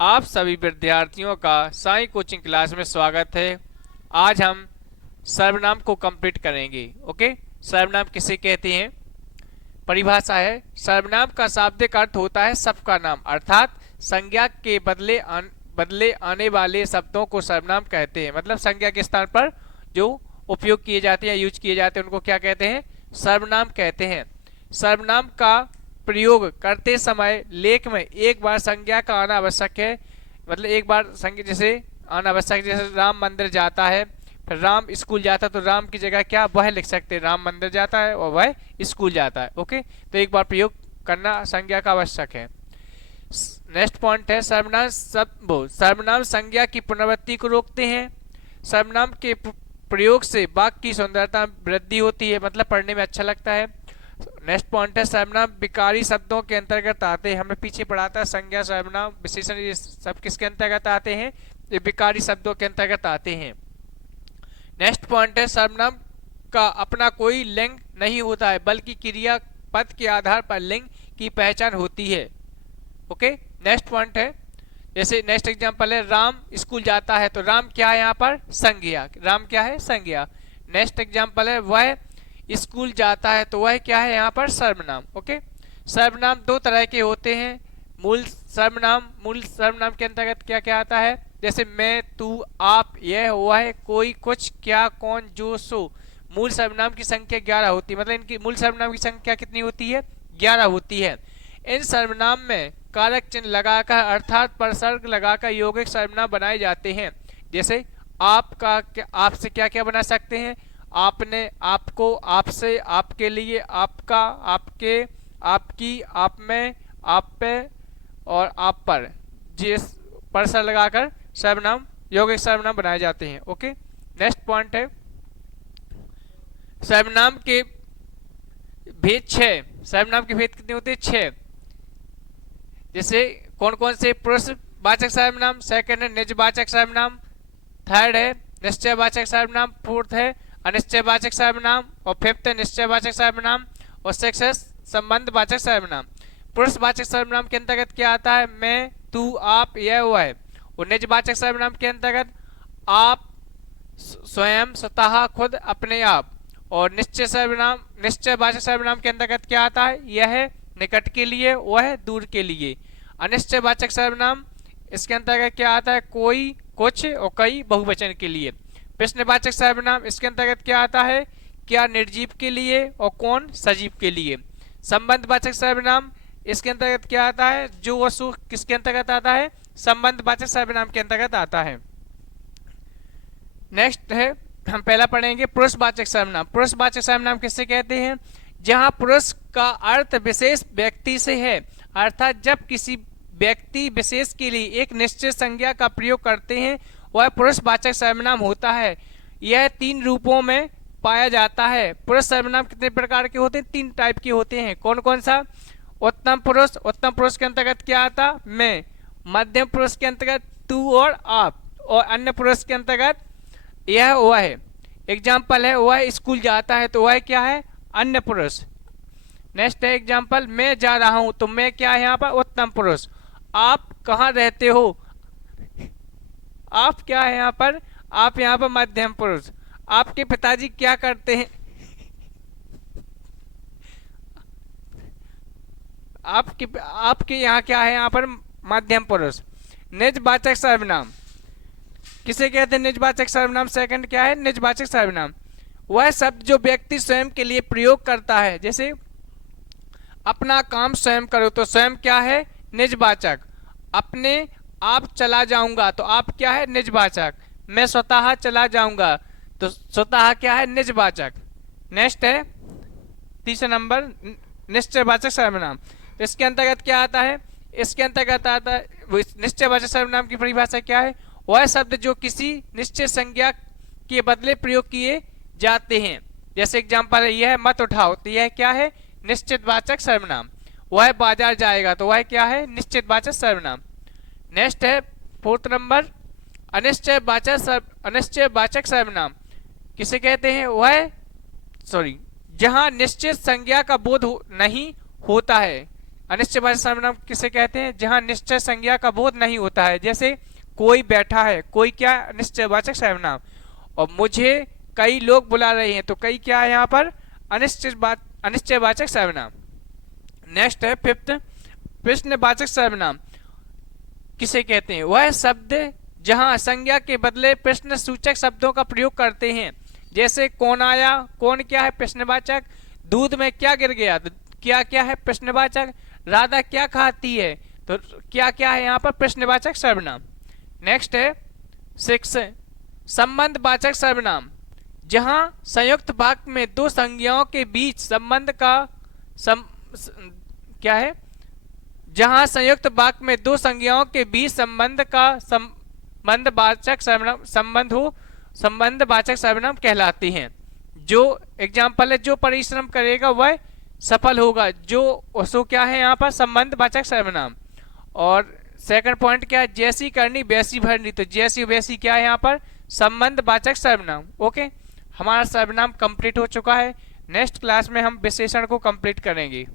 आप सभी विद्यार्थियों का साई कोचिंग क्लास में स्वागत है। आज हम सर्वनाम को कंप्लीट करेंगे। ओके, सर्वनाम किसे कहते हैं? परिभाषा है, सर्वनाम का शाब्दिक अर्थ होता है सबका नाम, अर्थात संज्ञा के बदले आने वाले शब्दों को सर्वनाम कहते हैं। मतलब संज्ञा के स्थान पर जो उपयोग किए जाते हैं, यूज किए जाते हैं, उनको क्या कहते हैं? सर्वनाम कहते हैं। सर्वनाम का प्रयोग करते समय लेख में एक बार संज्ञा का आना आवश्यक है। मतलब एक बार संज्ञा जैसे आना आवश्यक, जैसे राम मंदिर जाता है, फिर राम स्कूल जाता है, तो राम की जगह क्या वह लिख सकते हैं, राम मंदिर जाता है और वह स्कूल जाता है। ओके, तो एक बार प्रयोग करना संज्ञा का आवश्यक है। नेक्स्ट पॉइंट है, सर्वनाम संज्ञा की पुनरावृत्ति को रोकते हैं। सर्वनाम के प्रयोग से वाक्य की सुंदरता में वृद्धि होती है, मतलब पढ़ने में अच्छा लगता है। नेक्स्ट पॉइंट है, सर्वनाम विकारी शब्दों के अंतर्गत आते हैं। हमने पीछे पढ़ा था संज्ञा, सर्वनाम, विशेषण, ये सब किसके अंतर्गत आते हैं? ये विकारी शब्दों के अंतर्गत आते हैं। नेक्स्ट पॉइंट है, सर्वनाम का अपना कोई लिंग नहीं होता है, बल्कि क्रिया पद के आधार पर लिंग की पहचान होती है। ओके, नेक्स्ट पॉइंट है, जैसे नेक्स्ट एग्जांपल है, राम स्कूल जाता है, तो राम क्या है यहाँ पर? संज्ञा। राम क्या है? संज्ञा। नेक्स्ट एग्जांपल है, वह स्कूल जाता है, तो वह क्या है यहाँ पर? सर्वनाम। ओके, सर्वनाम दो तरह के होते हैं। मूल सर्वनाम के अंतर्गत क्या क्या आता है? जैसे मैं, तू, आप, यह, वह, कोई, कुछ, क्या, कौन, जो, सो। मूल सर्वनाम की संख्या 11 होती है। मतलब इनकी मूल सर्वनाम की संख्या कितनी होती है? 11 होती है। इन सर्वनाम में कारक चिन्ह लगाकर अर्थात परसर्ग लगाकर यौगिक सर्वनाम बनाए जाते हैं। जैसे आपका, आपसे क्या क्या बना सकते हैं? आपने, आपको, आपसे, आपके लिए, आपका, आपके, आपकी, आप में, आप पे और आप पर, जिस परसर लगाकर सर्वनाम, यौगिक सर्वनाम बनाए जाते हैं। ओके, नेक्स्ट पॉइंट है, सर्वनाम के भेद 6। सर्वनाम के भेद कितने होते हैं? 6। जैसे कौन कौन से? पुरुषवाचक सर्वनाम, सेकंड है निजवाचक सर्वनाम, थर्ड है निश्चयवाचक सर्वनाम, फोर्थ है अनिश्चयवाचक सर्वनाम, और फिफ्थ है निश्चयवाचक सर्वनाम, और सिक्स है संबंधवाचक सर्वनाम। पुरुषवाचक सर्वनाम के अंतर्गत क्या आता है? मैं, तू, आप, यह, वह है। और निजवाचक सर्वनाम के अंतर्गत आप, स्वयं, स्वतः, खुद, अपने आप। और निश्चयवाचक सर्वनाम के अंतर्गत क्या आता है? यह है निकट के लिए, वह दूर के लिए। अनिश्चयवाचक सर्वनाम इसके अंतर्गत क्या आता है? कोई, कुछ और कई, बहुवचन के लिए। प्रश्नवाचक सर्वनाम इसके अंतर्गत क्या आता है? क्या निर्जीव के लिए और कौन सजीव के लिए। संबंधवाचक सर्वनाम इसके अंतर्गत क्या आता है? जो वस्तु किसके अंतर्गत आता है? संबंधवाचक सर्वनाम के अंतर्गत आता है। नेक्स्ट है, हम पहला पढ़ेंगे पुरुषवाचक सर्वनाम। पुरुषवाचक सर्वनाम किससे कहते हैं? जहां पुरुष का अर्थ विशेष व्यक्ति से है, अर्थात जब किसी व्यक्ति विशेष के लिए एक निश्चित संज्ञा का प्रयोग करते हैं, वह पुरुषवाचक सर्वनाम होता है। यह 3 रूपों में पाया जाता है। पुरुष सर्वनाम कितने प्रकार के होते हैं? 3 टाइप के होते हैं। कौन कौन सा? उत्तम पुरुष, उत्तम पुरुष के अंतर्गत क्या आता? मैं। मध्यम पुरुष के अंतर्गत तू और आप, और अन्य पुरुष के अंतर्गत यह, वह है। एग्जाम्पल है, वह स्कूल जाता है, तो वह क्या है? अन्य पुरुष। नेक्स्ट है एग्जाम्पल, मैं जा रहा हूं, तो मैं क्या है यहाँ पर? उत्तम पुरुष। आप कहाँ रहते हो? आप क्या है यहाँ पर? आप यहाँ पर मध्यम पुरुष। आपके पिताजी क्या करते हैं? आपके यहाँ क्या है? यहाँ पर मध्यम पुरुष। निजवाचक सर्वनाम किसे कहते हैं? निजवाचक सर्वनाम सेकंड क्या है? निजवाचक सर्वनाम वह शब्द जो व्यक्ति स्वयं के लिए प्रयोग करता है। जैसे अपना काम स्वयं करो, तो स्वयं क्या है? निजवाचक। अपने आप चला जाऊंगा, तो आप क्या है? निजवाचक। मैं स्वतः चला जाऊंगा, तो स्वतः क्या है? निजवाचक। नेक्स्ट है तीसरा नंबर, निश्चयवाचक सर्वनाम। इसके अंतर्गत क्या आता है? इसके अंतर्गत आता है, निश्चयवाचक सर्वनाम की परिभाषा क्या है? वह शब्द जो किसी निश्चित संज्ञा के बदले प्रयोग किए जाते हैं। जैसे एग्जाम्पल है, यह मत उठाओ, तो यह क्या है? निश्चितवाचक सर्वनाम। वह बाजार जाएगा, तो वह क्या है? निश्चितवाचक सर्वनाम। नेक्स्ट है फोर्थ नंबर, अनिश्चयवाचक सर्वनाम किसे कहते हैं? वह जहां निश्चित संज्ञा का बोध नहीं होता है। अनिश्चयवाचक सर्वनाम किसे कहते हैं? जहां निश्चय संज्ञा का बोध नहीं होता है, जैसे कोई बैठा है, कोई क्या निश्चयवाचक सर्वनाम, और मुझे कई लोग बुला रहे हैं, तो कई क्या है यहाँ पर? अनिश्चयवाचक सर्वनाम। नेक्स्ट है फिफ्थ, प्रश्नवाचक सर्वनाम किसे कहते हैं? वह शब्द जहां संज्ञा के बदले प्रश्न सूचक शब्दों का प्रयोग करते हैं, जैसे कौन आया, कौन क्या है? प्रश्नवाचक। दूध में क्या गिर गया? क्या क्या है? प्रश्नवाचक। राधा क्या खाती है? तो क्या क्या है यहाँ पर? प्रश्नवाचक सर्वनाम। नेक्स्ट है 6, संबंधवाचक सर्वनाम, जहां संयुक्त वाक्य में दो संज्ञाओं के बीच संबंध का क्या है? जहां संयुक्त वाक्य में दो संज्ञाओं के बीच संबंध का संबंधवाचक सर्वनाम संबंध हो, संबंधवाचक सर्वनाम कहलाती हैं। जो एग्जाम्पल है, जो परिश्रम करेगा वह सफल होगा, जो उसको क्या है यहाँ पर? संबंधवाचक सर्वनाम। और सेकंड पॉइंट क्या है? जैसी करनी वैसी भरनी, तो जैसी वैसी क्या है यहाँ पर? संबंधवाचक सर्वनाम। ओके, हमारा सर्वनाम कंप्लीट हो चुका है। नेक्स्ट क्लास में हम विशेषण को कंप्लीट करेंगे।